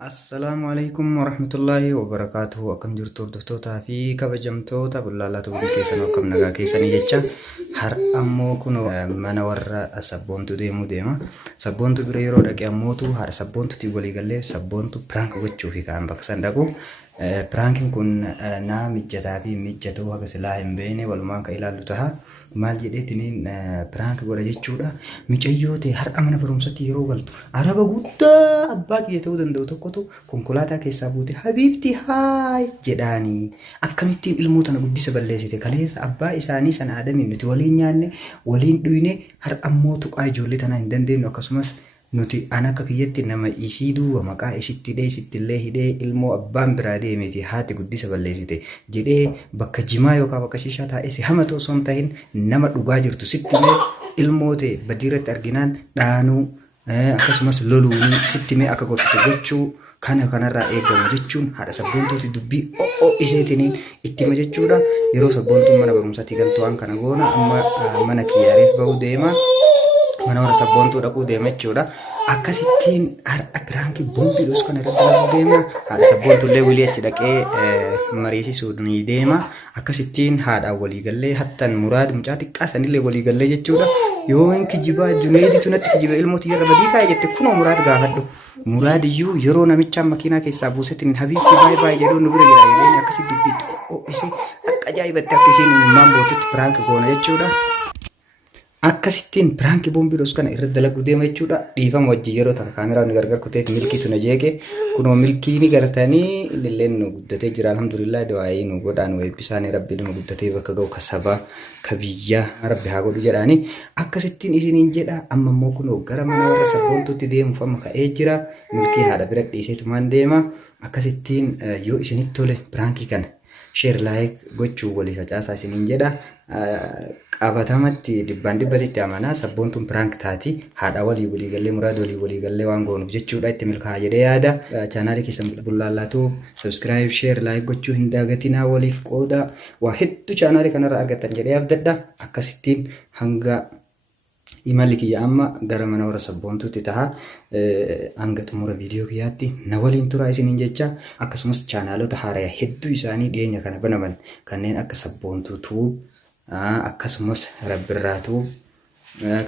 Assalamualaikum warahmatullahi wabarakatuh. Akkam jirtu hordoftoota fi kabajamtoota bullaalaa ta'uu keessan akkam nagaa keessanii jecha har'a ammoo kun mana warra sabboontu deema. Sabboontu bira yeroo dhaqe ammootu haadha sabboontutti walii galee sabboontu prank gochuu fi kaan bakka san dhaqu. Prankin kun naa mijataa fi mijatu haga silaa hin beekne walumaan kan ilaallu taha. Maal jedheetiniin prank godha jechuudha. Micayyoote har'a mana barumsatti yeroo galtu araba guddaa abbaa kiyya ta'uu danda'u tokkotu konkolaataa keessaa buute habiibti haay jedhaanii akkamittiin ilmoo tana guddisa balleessite kaleessa abbaa isaanii sana aadamiin nuti waliin nyaanne waliin dhuyne har'a ammoo tuqaa ijoollee tanaa hin dandeenyu akkasumas nuti ana akka kiyyatti nama isii duuba maqaa isitti illee hidhee ilmoo abbaan biraa deemee fi haati guddisa balleessite jedhee bakka jimaa yookaan bakka shishaa taa'ee si hamatu osoo hin tahin nama dhugaa jirtu sitti illee ilmoote badiirratti arginaan dhaanuu akkasumas loluunii sitti mee akka gorsite gochuu kanarraa eegamu jechuun haadha sabboontuuti dubbii iseetiniin itti hima jechuudha. Yeroo sabboontuun mana barumsaatti galtu waan kana goona amma mana kiyyaariif bahuu deema. Mana warra sabboontuu dhaquu deema jechuudha. Akkasittiin har'a piraankii boombiidhus kan irratti dhaquu deema. Haadha sabboontuullee walii achi dhaqee mariisisuu ni deema. Akkasittiin haadhaan waliigallee hattan muraad mucaa xiqqaa sanillee waliigallee jechuudha. Yoo hin kijibaa Juneeditu natti kijiba ilmooti irra badii kaa'e jette kunoo muraad gaafadhu. Muraad iyyuu yeroo namichaan makiinaa keessaa buusetti habiibti baay'ee jedhuun nu bira jira jedheen akkasii dubbiitti ishee akka ajaa'ibatti akka isheen imimmaan bootutti piraank goona jechuudha. Akkasittiin piraanki boombiidhos kana irra dalaguu deema jechuudha. Dhiifama wajjin yeroo takka kaameraa ni gargar kuteet milkiitu na jeeqe kunoo milkii ni gartanii illeen nu guddatee jira alhamdulillah du'aayii nu godhaan weebbisaanii rabbi nu guddatee bakka ga'u ka sabaa ka biyyaa rabbi haa godhu jedhaani. Akkasittiin isiniin jedha amma immoo kunoo gara mana warra sabboontuutti deemuuf amma ka'ee jira. Milkii haadha bira dhiiseetumaan deema. Akkasittiin yoo isinitti tole piraankii kana sheer laayik gochuu walii facaasaa isiniin jedha. Qabatamatti dhibbaan dhibbatitti amanaa sabboontuun piraank taati haadha walii gallee muraad walii gallee waan goonuuf jechuudha itti milkaa'aa jedhee yaada. Chaanaalii keessan bullaallatu subscribe share like gochuu hin dagatinaa waliif qooda waa hedduu chaanaalii kanarraa argattan jedhee abdadha. Akkasittiin hanga imalli kiyya amma gara mana warra sabboontuutti taha hanga xumura viidiyoo kiyyaatti na waliin turaa isiniin jecha akkasumas chaanaalota haaraa hedduu isaanii dhiyeenya kana banaman kanneen akka sabboontuutuu akkasumas rabbirraatu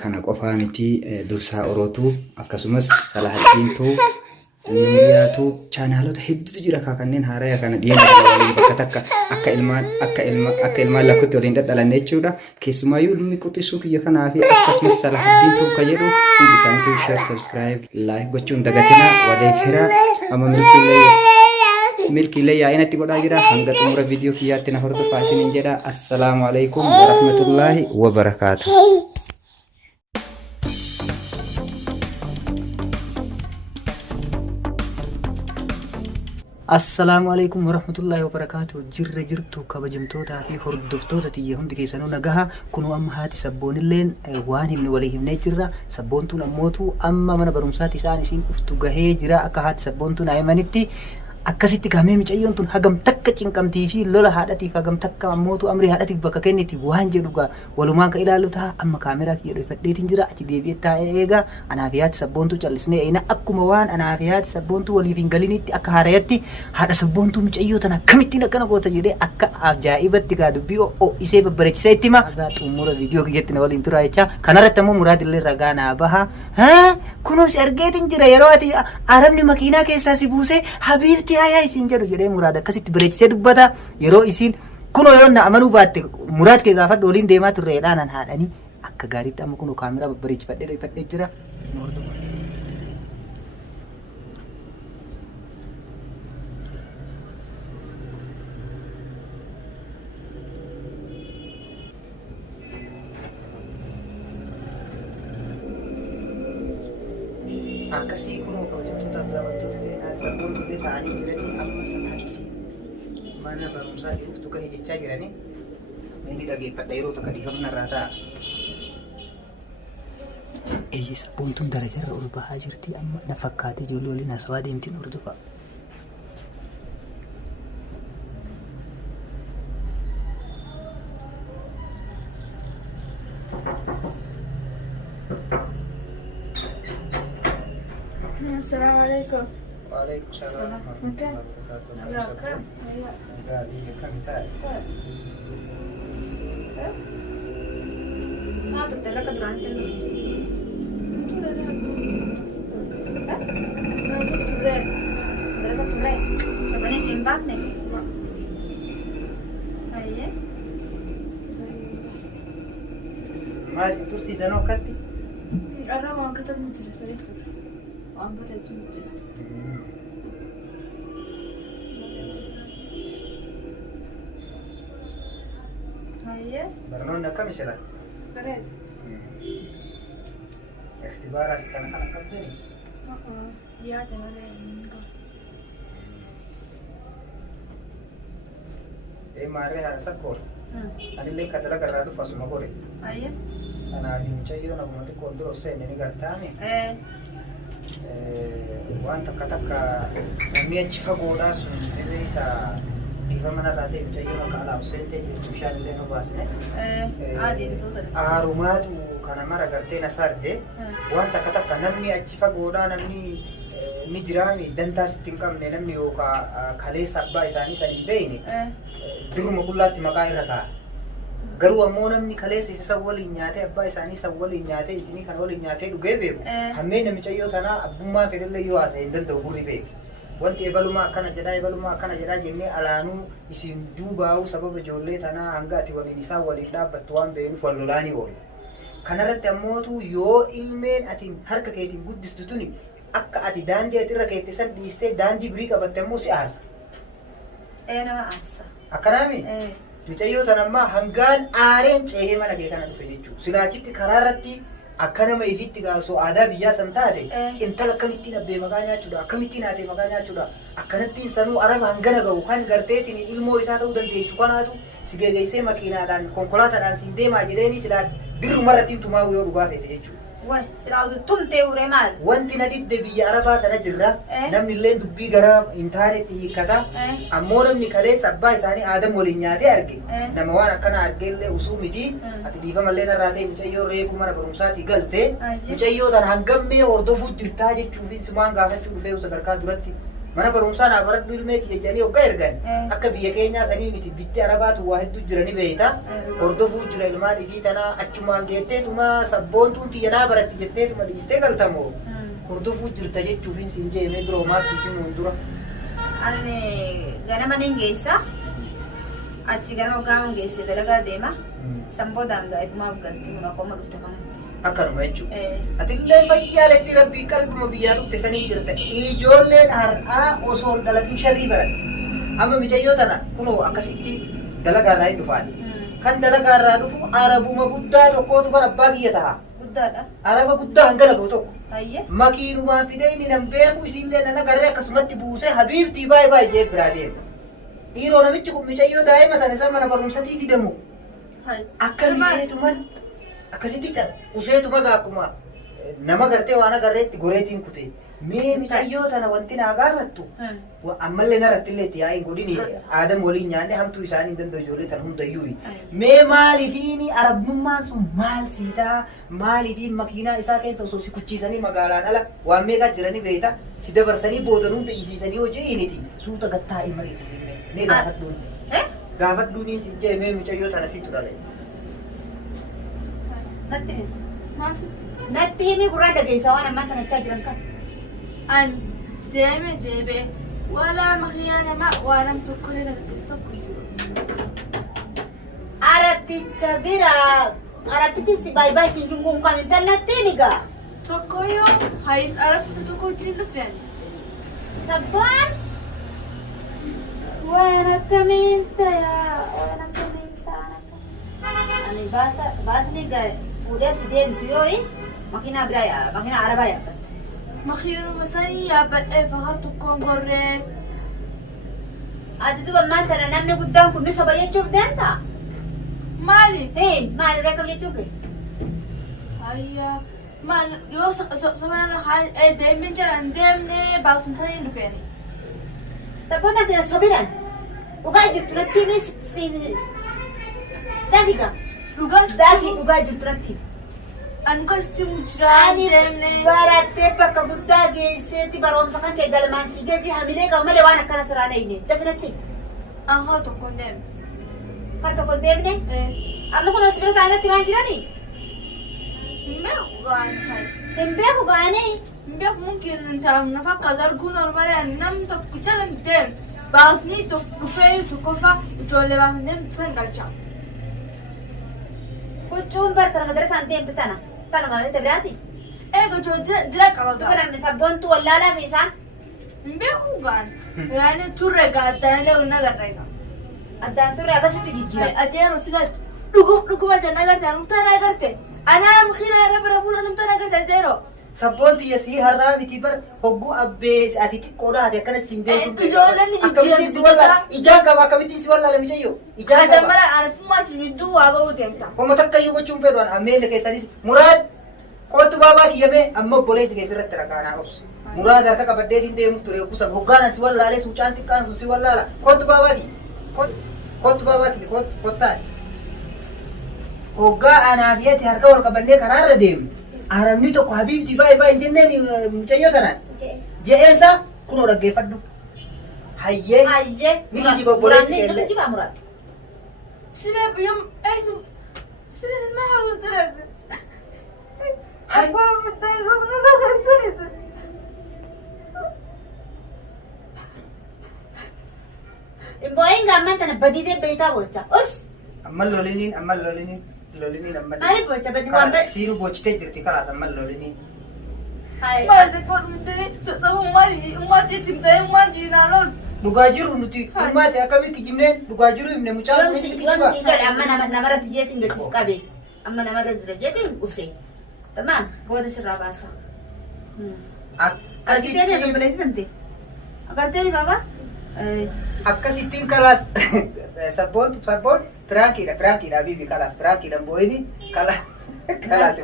kana qofaa miti dursaa orootu akkasumas salahaddiintu nuuriyaatu chaanaalota hedduutu jira kanneen haaraa kana dhiyeenya bakka takka akka ilmaan lakkutti waliin dadhalanne jechuudha. Keessumaayyuu ilmi quxisuu kiyya kanaa fi akkasumas salahaddiintu kan jedhu hundi isaaniitu share subscribe like gochuun dagatina waliif hira amma milkiilee yaa'inatti godhaa jira hanga xumura viidiyoo kiyyaatti na hordofaa isiniin jedha. Assalaamu alaikum warahmatullaahi wabarakaatuh. Assalamu alaikum warahmatullahi wabarakatuh. Jirra jirtu kabajamtootaa fi hordoftoota tiyya hundi keessanuu nagaha. Kunoo amma haati sabboonilleen waan himne walii himnee jirra. Sabboontuun ammootu amma mana barumsaatti isaan isiin dhuftu gahee jira akka haati sabboontuun aayimanitti. Akkasitti gaamee micayyoon tun hagam takka cinqamtii fi lola haadhatiif hagam takka ammootu amrii haadhatiif bakka kenniti waan jedhuga walumaan ka ilaallu ta'a amma kaameraa kiyya dhufadheetiin jira achi deebi'ee taa'ee eega anaaf yaati sabboontuu callisnee eeyna akkuma waan anaaf yaati sabboontuu waliif hin galinitti akka haarayatti haadha sabboontuu micayyoo tana akkamittiin akkana goota jedhee akka ajaa'ibatti gaa dubbii isee babbareechisee itti hima gaa xumura viidiyoo kiyyatti na waliin turaa jecha kanarratti ammoo muraadillee ragaa naa baha kunoo si argeetiin jira yeroo ati arabni makiinaa keessaa si buusee habiibti yaa isin jedhu jedhee muraad akkasitti bareechisee dubbata yeroo isin kunoo yoo na amanuu baatte muraad kee gaafadhu waliin deemaa turreedhaan haadhanii akka gaariitti amma kunoo kaameraa babbareechifadhee jira. Akkasii kunoo kabajamtootaaf daawwattoota ta'e sabboontuulee ta'anii jiranii amma sanaadhisi mana barumsaa dhuftu gahee jechaa jiranii inni dhageeffadha yeroo takka dhiifamnarraa ta'a. Eeyyee sabboontuun darajarra ol bahaa jirti amma na fakkaatee ijoollee waliin haasawaa deemtiin hordofa. Assalamualaikum. Waalaikumsalam warahmatullahi wabarakatuh. Gaarii kan taa'e. Maa turte irra akka duraan kennu. Turre. Darasa turre. Dabanii isin hin baafne. Ayyee. Maa isin tursiisan akkatti? Irraa waan katabni jira sariif turre. Waan barreessu jira. Ayyee. Barnoonni akkami sila? Bareeda. Ikhtibaaraa fi kana qabdanii? Yaada malee hin qabu. Maarree haala sakkoon. Anillee kan dalagaa irraa dhufu asuma gore. Ayyee. Kanaaf mucayyoo naguma xiqqoon dura seenne ni gartaani. Waan takka namni achi fagoodhaa sun dhibee ta'a. Dhiifa manarraa ta'e mucayyoo akka alaaf seentee jirtu bishaan illee nu baasne. Aarumaatu kana mara gartee na sarde. Waan takka namni achi fagoodhaa namni ni jiraami dantaa sitti hin qabne namni yookaan kaleessa abbaa isaanii san hin beekne duruma qullaatti maqaa irra kaa'a. Garuu ammoo namni kaleessa isa san waliin nyaatee abbaa isaanii san waliin nyaatee isinii kan waliin nyaatee dhugee beeku. Hammeen namichayyoo tanaa abbummaa fedhallee yoo haasa'e hin danda'u gurri beeku. Wanti ebalumaa akkana jedhaa jennee alaanuu isin duubaa'uu sababa ijoollee tanaa hanga ati waliin isaan waliin dhaabbattu waan beeknuuf wal lolaanii oolu. Kanarratti ammootu yoo ilmeen atiin harka keetiin guddistu tuni akka ati daandii ati irra keetti san dhiistee daandii birii qabatte ammoo si aarsa. Nama aarsa. Akkanaami? Mucayyoo tan ammaa hangaan aareen ceehee mana kee kana dhufe jechuudha. Silaachitti karaa irratti akka nama ifitti gaasoo aadaa biyyaa san taate intala akkamittiin abbee maqaa nyaachuudha akkamittiin haatee maqaa nyaachuudha akkanattiin sanuu araba hangana ga'u kan garteetiin ilmoo isaa ta'uu dandeessu kanaatu si geegeessee makiinaadhaan konkolaataadhaan siin deemaa jedheeni silaa dirrumarratti tumaa'u yoo dhugaa fedhe jechuudha. Wai, silaa tumtee uree maal? Wanti na dhibde biyya arabaa tana jirra. Namni illee dubbii gara intaanetti hiikkata. Ammoo namni kaleessa abbaa isaanii aadam waliin nyaatee arge. Nama waan akkana argeellee usuu miti. Ati dhiifamallee narraa ta'e mucayyoo reefu mana barumsaatii galte. Mucayyoo tana hangammee hordofuu jirtaa jechuufi sumaan gaafachuu dhufee sadarkaa duratti. Mana barumsaa naa baradhu ilmeeti jejjanii hoggaa ergan. Akka biyya keenyaa sanii miti bitti arabaatu waa hedduu jirani beeyta. Hordofuu jira ilmaan ifii tanaa achumaan geetteetuma sabboontuun xiyyanaa baratti jetteetuma dhiistee galtamoo. Hordofuu jirta jechuufin siin jeemee biroo maas siif himuun dura. Ani ganama nin geessa. Achi ganama hoggaa geesse dalagaa deema. Samboo daangaa ifumaaf galti mun akkuma dhufte manatti. Akkanuma jechuudha. Ati illee fayyaaletti rabbii qalbuma biyyaa dhufte sanii jirta. Ijoolleen har'aa osoo hin dhalatiin sharrii baratte. Amma mucayyoo tana kunoo akkasitti dalagaarraa hin dhufaani. Kan dalagaarraa dhufu arabuma guddaa tokkootu bara abbaa kiyya ta'a. Guddaadha. Araba guddaa hangana ga'u tokko. Ayyee. Makiinumaan fidee inni nan beeku isiillee nan agarree akkasumatti buusee habiibtii baay'ee jee biraa deema. Dhiiroo namichi kun mucayyoo daa'ima tana isa mana barumsatii fidamu. Akkamitti akkasitti useetuma gaakuma nama gartee waan agarreetti goreetiin kute mee mucayyoo tana wanti naa gaafattu ammallee narratti illee itti yaa'iin godhini aadam waliin nyaanne hamtuu isaanii hin danda'u ijoollee tana hundayyuu mee maaliifiini arabnummaan sun maal siitaa maaliifiin makiinaa isaa keessa osoo si kuchiisanii magaalaan ala waan meeqaa jiranii beeyta si dabarsanii boodanuu beeysiisanii hojii initi suuta gattaa'ee mariisisinne mee gaafadhuuni si jee mee mucayyoo tana si turale. Natti mis. Natti himi gurraa dhageessaa waan ammaa kanachaa jiran kan. An deebe wala makiyaa nama waan tokkollee dhageessu tokko jiru. Arabticha biraa arabtichi si baay'ee si junguun kan hin tannatti migaa. Tokko yoo hayin arabticha tokko wajjin dhufneen. Sabbaan waan akkamiin ta'a waan akkamiin ta'a. Ani baasni ga'e. Fuudhee si deebisu yoo makiinaa biraa makiinaa arabaa yaabbatte. Makiinuma sanii yaabbadhee fakkaatu tokkoon gorree. Ati duba maal tana namni guddaan kun ni soba jechuuf danda'a? Maali? Maali rakkam jechuuf kee? Ayyaa maal yoo sobanarra deemnee jiran deemnee baasumsanii hin dhufeeni. Sabboota kee sobidhaan dhugaa jirtu natti siin dafiga. Dhugaa jirtu natti. أنا كنت مجرم Ani barattee bakka guddaa geesseetti barumsa kan kee galmaan si gaji hamilee qabu malee waan akkana siraan eegne. Dafinatti أنا هاتو كندم kan tokko hin deemne. Amma kun hospitaala taa'anii waan jiranii? مبيخ غان هاي Hin beeku gaanii. مبيخ ممكن أنت نفكر زرقون المرة نم تكتلم دم باسني تكفي تكفى تقول باسني تسنقل شام Huccuun bartara madrasaan deemte tana. Tana malee biraati. إيه قلت دلك أبغى Dukana sabboontu wallaalaa fi isaan مبيخ غان يعني توري قاعدة له ونقرأ addaan turre akkasitti jijjiirama. أديان وسيلات dhuguma janna garte anumtaan agarte anaa mukina rabra bula anumtaan agarte zero Sabboonti yasii har'aa miti bar hogguu abbee ati xiqqoodha ati akkana siin beeku. ijoolleen ni Akkamittiin si wallaala? Ijaan qaba akkamittiin si wallaala mijayyoo? Ijaan qaba. adamara anfumaa siniduu waa bahuu deemta Homo takka iyyuu gochuun fedhan ammeelle keessanis muraad kootu baabaa kiyyamee amma obboleessi keessirratti rakaanaa obsu. Muraad harka qabaddeetiin deemu ture kusan hoggaan si wallaalee suucaan xiqqaan sun si wallaala. Kootu baabaati. Kootu baabaati kottaa. Hoggaa anaa fi ati harka wal qabannee karaarra deemu. Arabni tokko habiibti baay'ee hin jenneen mucayyoo sanaan. Je'eensa kunoo dhaggeeffadhu. Hayyee. Hayyee. Ni kijiba obboleessi keellee. Ni kijiba muraad. sila biyam aynu sila ma hawul taraz abba mutay zumra sila Imboyin gamman tana badidee beektaa bocha. Us. Amma loliniin amma. Maaliif bocha badii waan Kalaas siinuu bochitee jirti kalaas amma loliniin. Hayi. ma se kon mutay sabu mati timtay mati nalon Dhugaa jiru nuti dhummaate akkamitti kijibneen dhugaa jiru himne mucaa Yoomsi gale amma namarratti jeetiin gadi qabe. Amma namarra jira jeetiin usee. Tamam booda sirraa baasa. Akkasittiin obboleessi tante. Agartee mi baaba? akkasittiin kalaas sabboon piraankiidha bibi kalaas piraankiidha booyini kalaas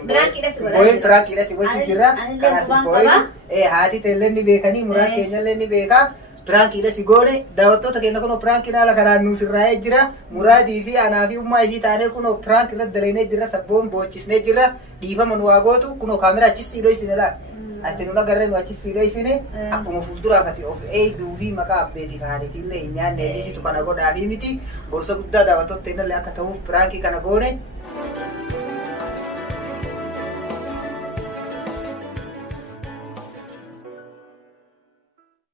booyin piraankiidha si wajjin jirra kalaas booyini haati teellee ni beekanii muraan keenyallee ni beekaa piraankiidha si goone daawwattoota keenya kunoo piraankiidha ala kanaan nu sirraa'ee jira muraadii fi anaa fi ummaa isii taanee kunoo piraank irratti dalaynee jirra sabboon boochisnee jirra dhiifama nu waa gootu kunoo kaamera achis siidhoo isin ilaa ati nu agarree nu achis siidhoo isine akkuma fuulduraaf ati of eegduu fi maqaa abbeetiif haatiitillee hin nyaanne isitu kana godhaa fi miti gorsa guddaa daawwattoota keenyallee akka ta'uuf piraankii kana goone